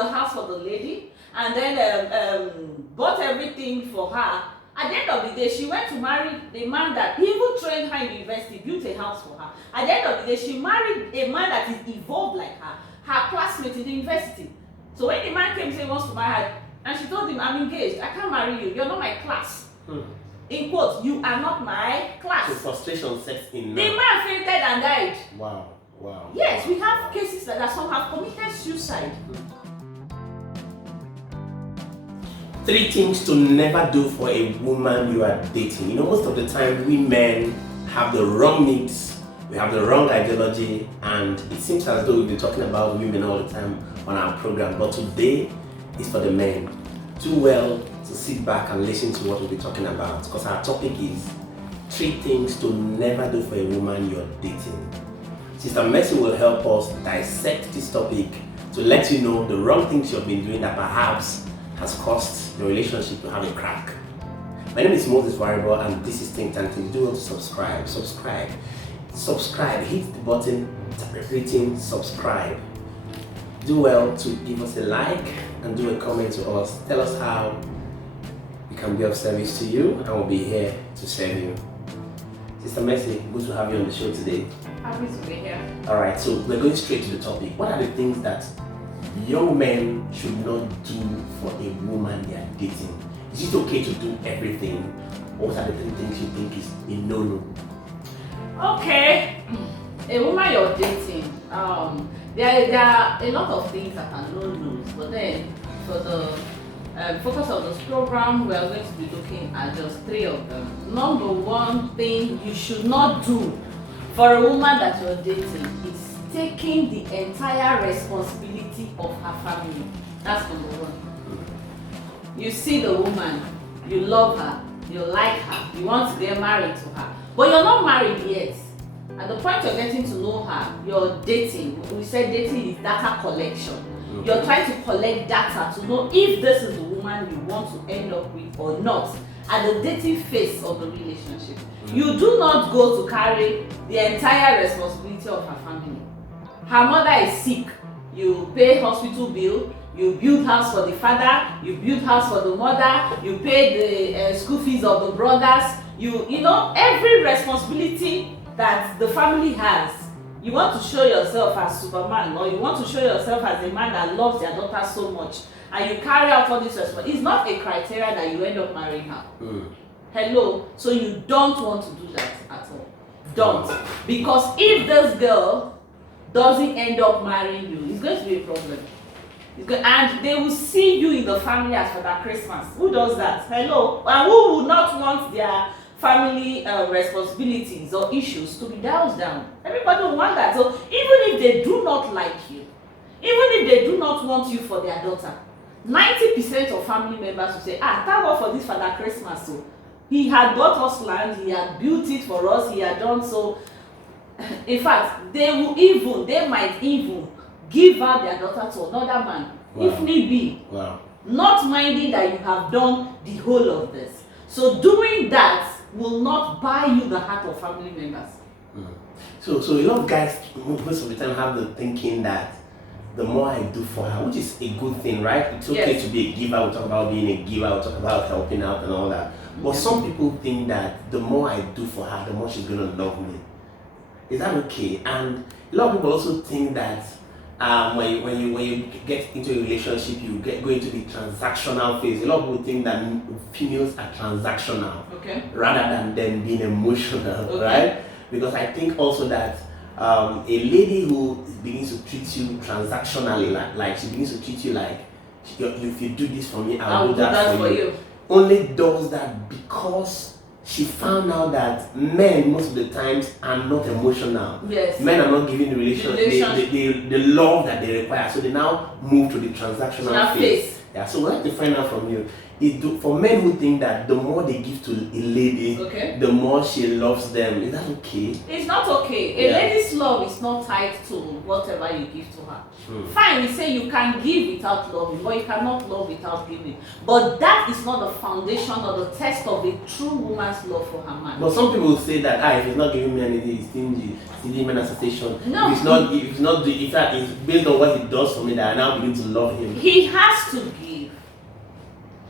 the house for the lady and then bought everything for her. At the end of the day, she went to marry the man that even trained her in university, built a house for her. At the end of the day, she married a man that is evolved like her classmate in the university. So when the man came and said he wants to marry her, and she told him, I'm engaged, I can't marry you, you're not my class. In quotes, you are not my class. So frustration sets in now. The man fainted and died. Wow, wow. Yes, we have cases that some have committed suicide. 3 things to never do for a woman you are dating. You know, most of the time we men have the wrong needs, we have the wrong ideology, and it seems as though we've been talking about women all the time on our program, but today is for the men. Do well to sit back and listen to what we'll be talking about, because our topic is 3 things to never do for a woman you're dating. Sister Mercy will help us dissect this topic to let you know the wrong things you've been doing that perhaps has caused your relationship to have a crack. My name is Moses Variable and this is Think Tank. Do well to subscribe, hit the button written subscribe. Do well to give us a like and do a comment to us. Tell us how we can be of service to you, and we'll be here to serve you. Sister Mercy, good to have you on the show today. Happy to be here. Alright, so we're going straight to the topic. What are the things that young men should not do for a woman they are dating? Is it okay to do everything? Or what are the 3 things you think is a no-no? Okay, a woman you're dating, there are a lot of things that are no-nos, but then for the focus of this program, we are going to be looking at just 3 of them. Number 1 thing you should not do for a woman that you're dating is taking the entire responsibility of her family. That's number 1. You see the woman, you love her, you like her, you want to get married to her, but you're not married yet. At the point you're getting to know her, you're dating. We said dating is data collection. Okay. You're trying to collect data to know if this is the woman you want to end up with or not at the dating phase of the relationship. You do not go to carry the entire responsibility of her family. Her mother is sick, you pay hospital bill, you build house for the father, you build house for the mother, you pay the school fees of the brothers, you know, every responsibility that the family has. You want to show yourself as Superman, or you want to show yourself as a man that loves their daughter so much, and you carry out all this responsibility. It's not a criteria that you end up marrying her. Hello, so you don't want to do that at all. Don't. Because if this girl doesn't end up marrying you, it's going to be a problem. And they will see you in the family as for that Christmas. Who does that? Hello? And who would not want their family responsibilities or issues to be doused down? Everybody will want that. So even if they do not like you, even if they do not want you for their daughter, 90% of family members will say, thank God for this Father Christmas. So he had bought us land, he had built it for us, he had done so. In fact, they might even give out their daughter to another man, if need be. Not minding that you have done the whole of this. So doing that will not buy you the heart of family members. So a lot of guys most of the time have the thinking that the more I do for her, which is a good thing, right? It's okay to be a giver. We talk about being a giver, we talk about helping out and all that. But some people think that the more I do for her, the more she's going to love me. Is that okay? And a lot of people also think that when you get into a relationship, you go into the transactional phase. A lot of people think that females are transactional, rather than them being emotional, right? Because I think also that a lady who begins to treat you transactionally, like she begins to treat you like, if you do this for me, I'll do that for you, only does that because she found out that men most of the times are not emotional. Yes. Men are not giving the the love that they require. So they now move to the transactional phase. Yeah. So we'd like to find out from you. for men who think that the more they give to a lady, the more she loves them. Is that okay? It's not okay. A lady's love is not tied to whatever you give to her. Fine, you say you can give without loving, but you cannot love without giving. But that is not the foundation or the test of a true woman's love for her man. But some people say that if he's not giving me anything, he's stingy. Stingy man association. No. If that is based on what he does for me that I now begin to love him. He has to give.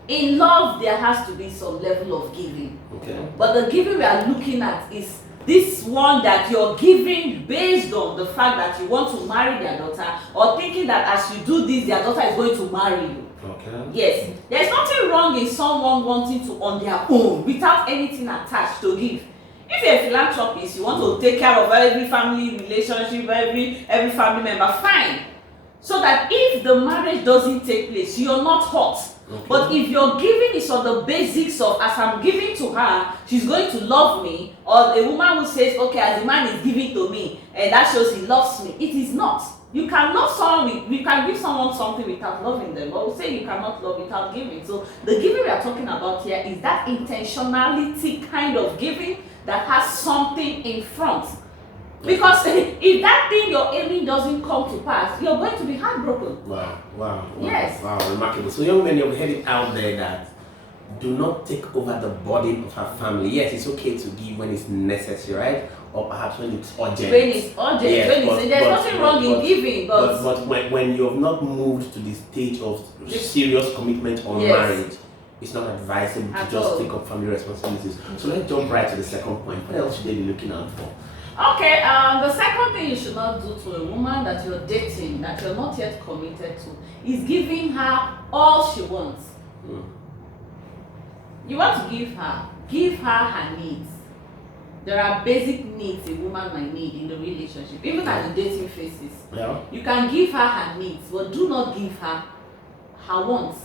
In love, there has to be some level of giving. Okay. But the giving we are looking at is this one that you're giving based on the fact that you want to marry their daughter, or thinking that as you do this, their daughter is going to marry you. Okay. Yes. There's nothing wrong in someone wanting to on their own without anything attached to give. If you're a philanthropist, you want to take care of every family relationship, every family member, fine. So that if the marriage doesn't take place, you're not hurt. Okay. But if your giving is on the basics of, as I'm giving to her, she's going to love me, or a woman who says, okay, as the man is giving to me, and that shows he loves me, it is not. You can love someone, you can give someone something without loving them, but we say you cannot love without giving. So the giving we are talking about here is that intentionality kind of giving that has something in front. Because if that thing you're aiming doesn't come to pass, you're going to be heartbroken. Wow. Yes. Wow, remarkable. So young men, you're heading out there that do not take over the burden of her family. Yes, it's okay to give when it's necessary, right? Or perhaps when it's urgent. When it's urgent, yes, there's nothing wrong in giving. But when you have not moved to the stage of serious commitment on marriage, it's not advisable to just take up family responsibilities. So let's jump right to the second point. What else should they be looking out for? Okay, the second thing you should not do to a woman that you're dating, that you're not yet committed to, is giving her all she wants. You want to give her needs. There are basic needs a woman might need in the relationship, even at the dating phases. Yeah. You can give her needs, but do not give her wants.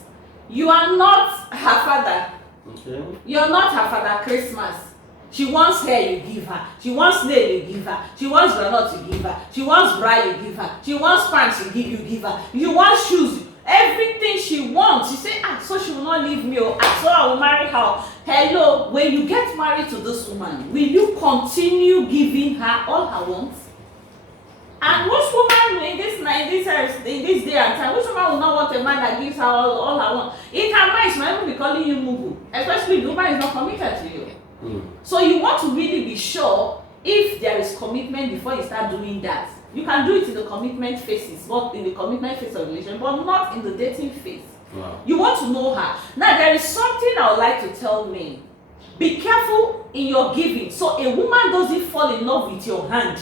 You are not her father. Okay. You're not her father Christmas. She wants hair, you give her. She wants nail, you give her. She wants granite, you give her. She wants bra, you give her. She wants pants, you give her. You want shoes, everything she wants. You say, so she will not leave me, so I will marry her. Hello, when you get married to this woman, will you continue giving her all her wants? And which woman in this day and time, which woman will not want a man that gives her all her wants? In her mind, she might even be calling you mugu, especially if the woman is not committed to you. So you want to really be sure if there is commitment before you start doing that. You can do it in the commitment phases, but in the commitment phase of relationship, but not in the dating phase. Wow. You want to know her. Now there is something I would like to tell men. Be careful in your giving, so a woman doesn't fall in love with your hand,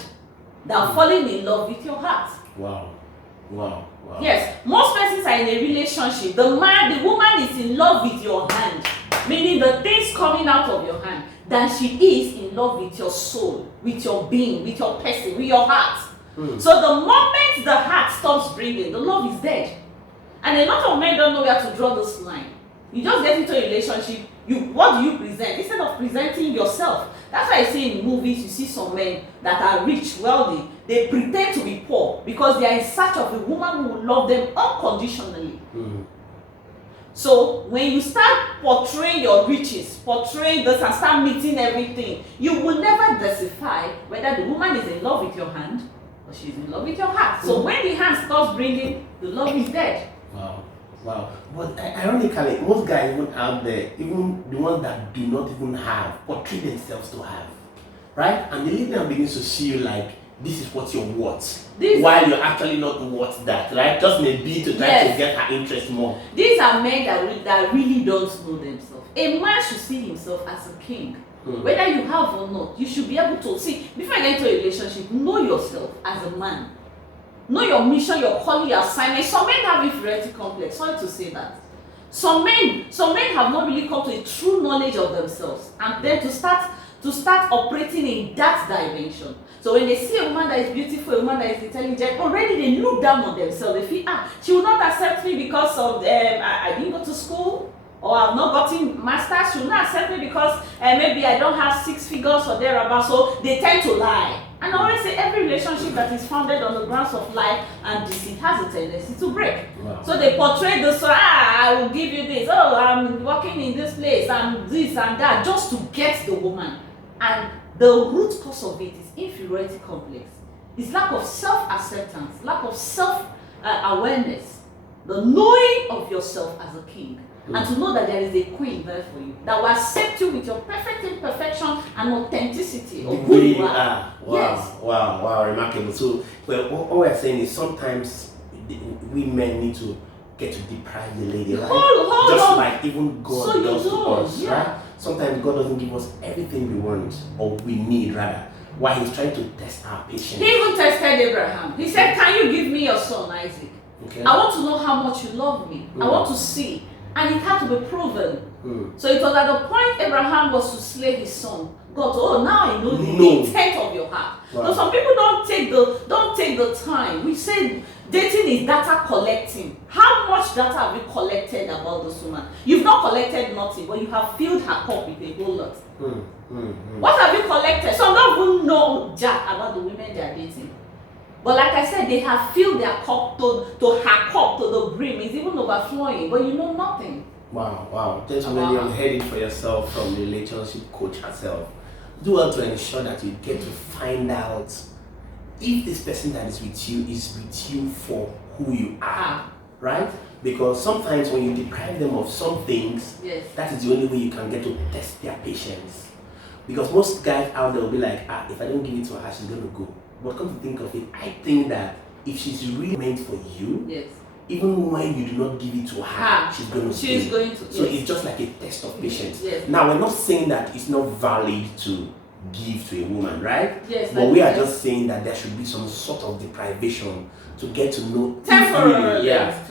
than falling in love with your heart. Wow. Yes, most persons are in a relationship. The woman is in love with your hand, meaning the things coming out of your hand, than she is in love with your soul, with your being, with your person, with your heart. So the moment the heart stops bringing, the love is dead. And a lot of men don't know where to draw this line. You just get into a relationship, what do you present? Instead of presenting yourself. That's why I say in movies, you see some men that are rich, wealthy, they pretend to be poor because they are in search of a woman who will love them unconditionally. So when you start portraying your riches, portraying this and start meeting everything, you will never decipher whether the woman is in love with your hand or she's in love with your heart. So when the hand starts bringing, the love is dead. Wow. But ironically, most guys even out there, even the ones that do not even have, portray themselves to have. Right? And the lady now begins to see you like, this is what you're worth. While you're actually not worth that, right? Just maybe to try to get her interest more. These are men that really don't know themselves. A man should see himself as a king. Whether you have or not, you should be able to see. Before you get into a relationship, know yourself as a man. Know your mission, your calling, your assignment. Some men have inferiority complex. Sorry to say that. Some men have not really come to a true knowledge of themselves, and then to start operating in that dimension. So when they see a woman that is beautiful, a woman that is intelligent, already they look down on themselves. They feel, she will not accept me because of I didn't go to school, or I've not gotten masters. She will not accept me because maybe I don't have 6 figures or thereabouts. So they tend to lie And I always say every relationship that is founded on the grounds of life and deceit has a tendency to break. Wow. So they portray this, I will give you this, oh, I'm working in this place, and this and that, just to get the woman. And the root cause of it is inferiority complex. It's lack of self-acceptance, lack of self-awareness, the knowing of yourself as a king. And to know that there is a queen there for you that will accept you with your perfect imperfection and authenticity of who you are. Wow, yes. wow, remarkable. So, well, all we're saying is sometimes we men need to get to deprive the lady, right? Hold Just on. like even God So does to us, yeah. right? Sometimes God doesn't give us everything we want or we need, rather. While He's trying to test our patience. He even tested Abraham. He said, "Can you give me your son Isaac? Okay. I want to know how much you love me. I want to see." And it had to be proven. So it was at the point Abraham was to slay his son. God, oh, now I know the intent of your heart. Wow. So some people don't take the time. We say dating is data collecting. How much data have you collected about this woman? You've not collected nothing, but you have filled her cup with a whole lot. What have you collected? Some don't even know jack about the women they are dating. But like I said, they have filled their cup to her cup to the brim. It's even overflowing, but you know nothing. Wow. Gentlemen, you're heading for yourself from relationship coach herself. Do well to ensure that you get to find out if this person that is with you for who you are, right? Because sometimes when you deprive them of some things, yes, that is the only way you can get to test their patience. Because most guys out there will be like, if I don't give it to her, she's gonna go. But come to think of it, I think that if she's really meant for you, yes, even when you do not give it to her, she's going to stay. So it's just like a test of patience. Yes. Now, we're not saying that it's not valid to give to a woman, right? Yes. But we are just saying that there should be some sort of deprivation to get to know. Temporarily. Yes,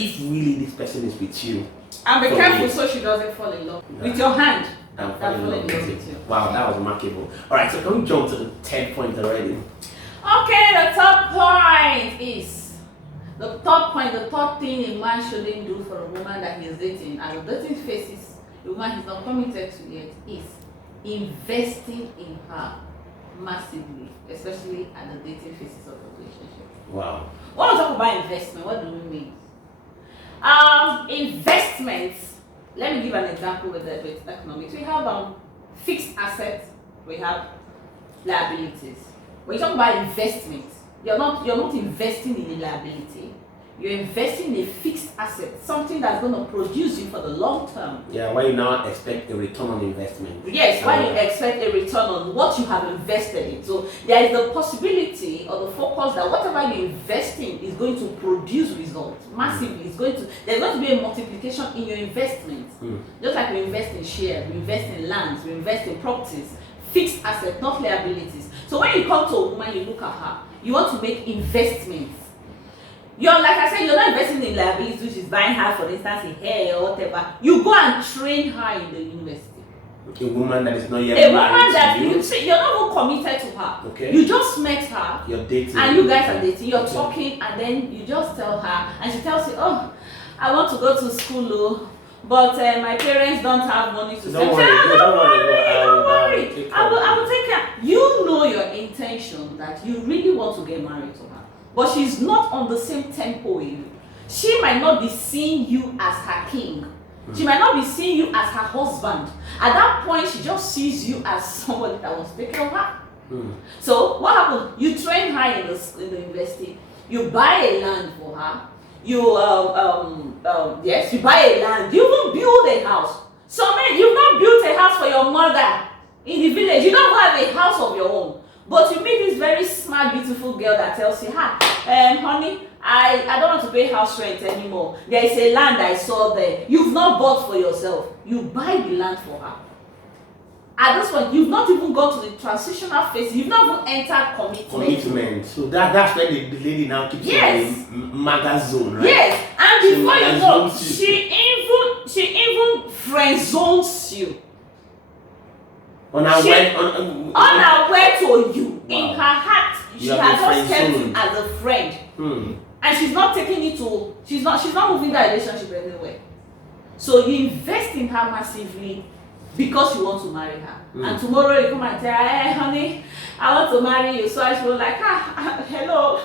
if really this person is with you. And be careful so she doesn't fall in love with your hand. I'm falling in love with you. Wow, that was remarkable. All right, so can we jump to the third point already? Okay, the third point is the third thing a man shouldn't do for a woman that he's dating, and the dating phases a woman he's not committed to yet, is investing in her massively, especially at the dating phases of the relationship. Wow. When we talk about investment, what do we mean? Investments. Let me give an example with economics. We have fixed assets. We have liabilities. When you talk about investment, you're not investing in a liability. You're investing in a fixed asset, something that's going to produce you for the long term. Yeah, why you now expect a return on investment? Yes, why you expect a return on what you have invested in. So there is the possibility or the focus that whatever you invest in is going to produce results massively. There's going to be a multiplication in your investments. Just like we invest in shares, we invest in lands, we invest in properties, fixed assets, not liabilities. So when you come to a woman, you look at her, you want to make investments. Like I said, you're not investing in liabilities, which is buying her, for instance, a hair or whatever. You go and train her in the university. A woman that is not yet married. A married woman that to you. You're not even committed to her. Okay. You just met her. You're dating. And you guys are dating. You're talking, and then you just tell her, and she tells you, "Oh, I want to go to school, but my parents don't have money to send." Don't worry. I will take care. You know your intention that you really want to get married to her. But she's not on the same tempo with you. She might not be seeing you as her king. She might not be seeing you as her husband. At that point, she just sees you as somebody that was taking care of her. So what happens? You train her in the university. You buy a land for her. You you buy a land. You even build a house. So man, you've not built a house for your mother in the village. You don't have a house of your own. But you meet this very smart, beautiful girl that tells you, honey, I don't want to pay house rent anymore. There is a land I saw there. You've not bought for yourself. You buy the land for her. At this point, you've not even gone to the transitional phase. You've not even entered commitment. So that's when the lady now keeps on maga zone, right? Yes, and before you know, she even friend zones you. On her way to you. Wow. In her heart, she has just kept you as a friend. And she's not taking it to, she's not moving that relationship anywhere. So you invest in her massively because you want to marry her. And tomorrow you come and tell her, hey honey, I want to marry you. So she was like, hello,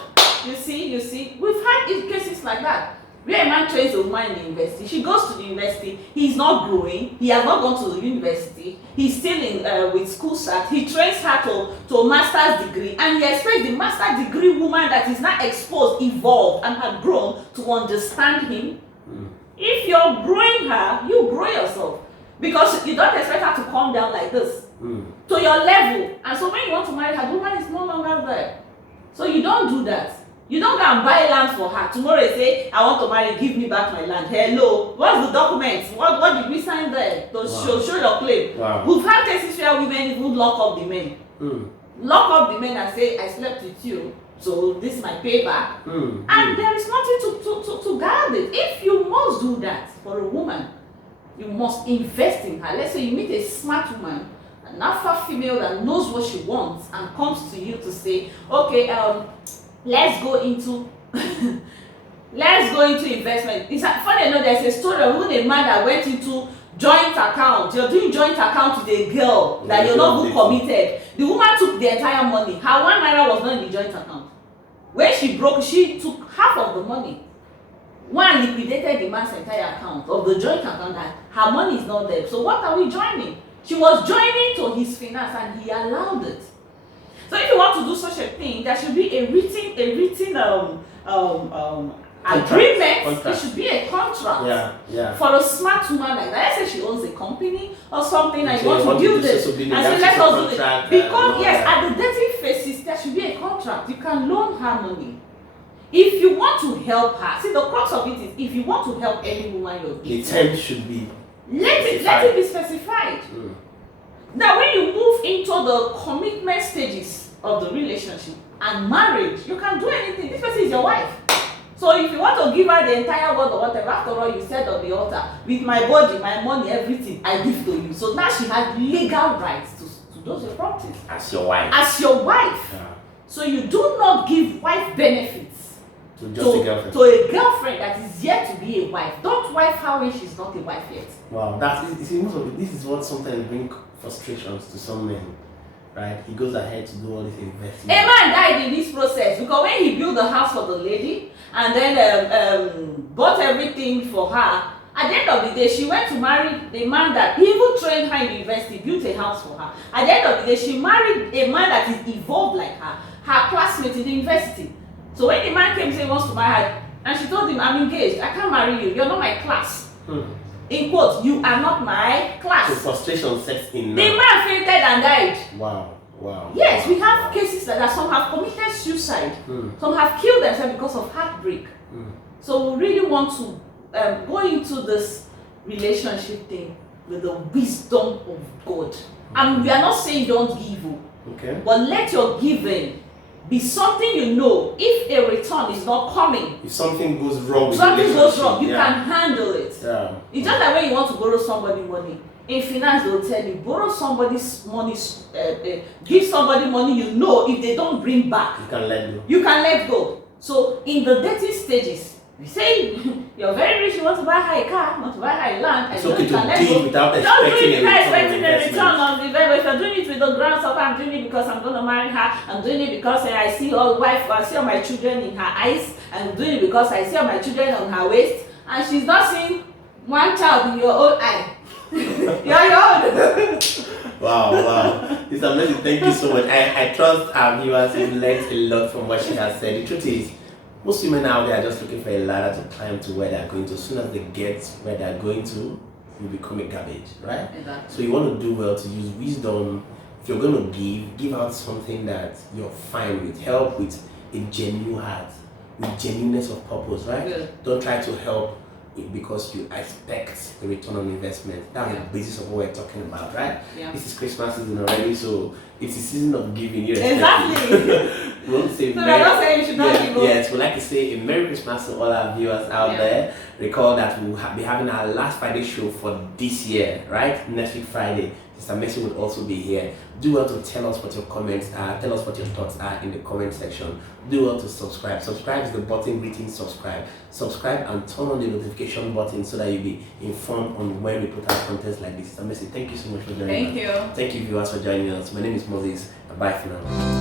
you see. We've had cases like that. Where a man trains a woman in the university, she goes to the university, he's not growing, he has not gone to the university, he's still in with school cert, he trains her to a master's degree, and he expects the master's degree woman that is not exposed, evolved, and had grown to understand him. If you're growing her, you grow yourself. Because you don't expect her to come down like this to your level. And so when you want to marry her, the woman is no longer there. So you don't do that. You don't go and buy land for her. Tomorrow you say, I want to marry, give me back my land. Hello, what's the document? What did we sign there to show your claim? Wow. We've had cases where women even lock up the men. Lock up the men and say, I slept with you, so this is my payback. And there is nothing to guard it. If you must do that for a woman, you must invest in her. Let's say you meet a smart woman, an alpha female that knows what she wants and comes to you to say, okay, let's go into investment. It's funny enough, there's a story of even a man that went into joint account. You're doing joint account with a girl that you're not good committed. The woman took the entire money. Her 1 naira was not in the joint account. When she broke, she took half of the money. One liquidated the man's entire account of the joint account, that her money is not there. So what are we joining? She was joining to his finance and he allowed it. So if you want to do such a thing, there should be a written agreement. It should be a contract. For a smart woman like that. Let's say she owns a company or something and you want to build this. And so let us do it. Because yes, at the dating phases, there should be a contract. You can loan her money. If you want to help her, see the crux of it is, if you want to help any woman you're dating, the terms should be let it be specified. Now when you move into the commitment stages of the relationship and marriage, you can do anything. This person is your wife. So if you want to give her the entire world or whatever, after all you said on the altar, with my body, my money, everything, I give to you. So now she has legal rights to those your properties. As your wife. As your wife. So you do not give wife benefits to a girlfriend that is yet to be a wife. Don't wife her when she's not a wife yet. Wow, this is what sometimes brings frustrations to some men, right? He goes ahead to do all this investing. A man died in this process because when he built the house for the lady and then bought everything for her, at the end of the day, she went to marry the man that he even trained her in the university, built a house for her. At the end of the day, she married a man that is evolved like her classmate in the university. So when the man came saying he wants to marry her, and she told him, I'm engaged, I can't marry you, you're not my class. In quotes, you are not my class. So frustration sets in. The man fainted and died. Wow. Yes, we have cases that some have committed suicide. Some have killed themselves because of heartbreak. So we really want to go into this relationship thing with the wisdom of God. And we are not saying don't give, okay, but let your giving be something you know. If a return is not coming, if something goes wrong, you can handle it. It's just like when you want to borrow somebody money. In finance, they'll tell you, borrow somebody's money, give somebody money you know if they don't bring back, you can let go. So in the dating stages, we say you're very rich, you want to buy her a car, you want to buy her a land, it's okay to give without expecting a return on the investment. If you're doing it with the grounds of I'm doing it because I'm going to marry her, I'm doing it because I see all my children in her eyes, I'm doing it because I see all my children on her waist, and she's not seeing one child in your own eye. You're your own. Wow. It's amazing. Thank you so much. I trust our viewers have learned a lot from what she has said. The truth is, most women out there are just looking for a ladder to climb to where they're going to. As soon as they get where they're going to, you become a garbage, right? Exactly. So you want to do well to use wisdom. If you're going to give out something that you're fine with. Help with a genuine heart, with genuineness of purpose, right? Yeah. Don't try to help because you expect a return on investment. That's the basis of what we're talking about, right? Yeah. This is Christmas season already, so it's a season of giving. Exactly. We want to say so we're not saying you should not give. Yes, we'd like to say a Merry Christmas to all our viewers out there. Recall that we'll be having our last Friday show for this year, right? Next week Friday. Sister Mercy would also be here. Do well to tell us what your comments are, tell us what your thoughts are in the comment section. Do well to subscribe. Subscribe is the button written subscribe. Subscribe and turn on the notification button so that you'll be informed on when we put out contents like this. Sister Mercy, thank you so much for joining us. Thank you. Thank you viewers for joining us. My name is Moses. Bye for now.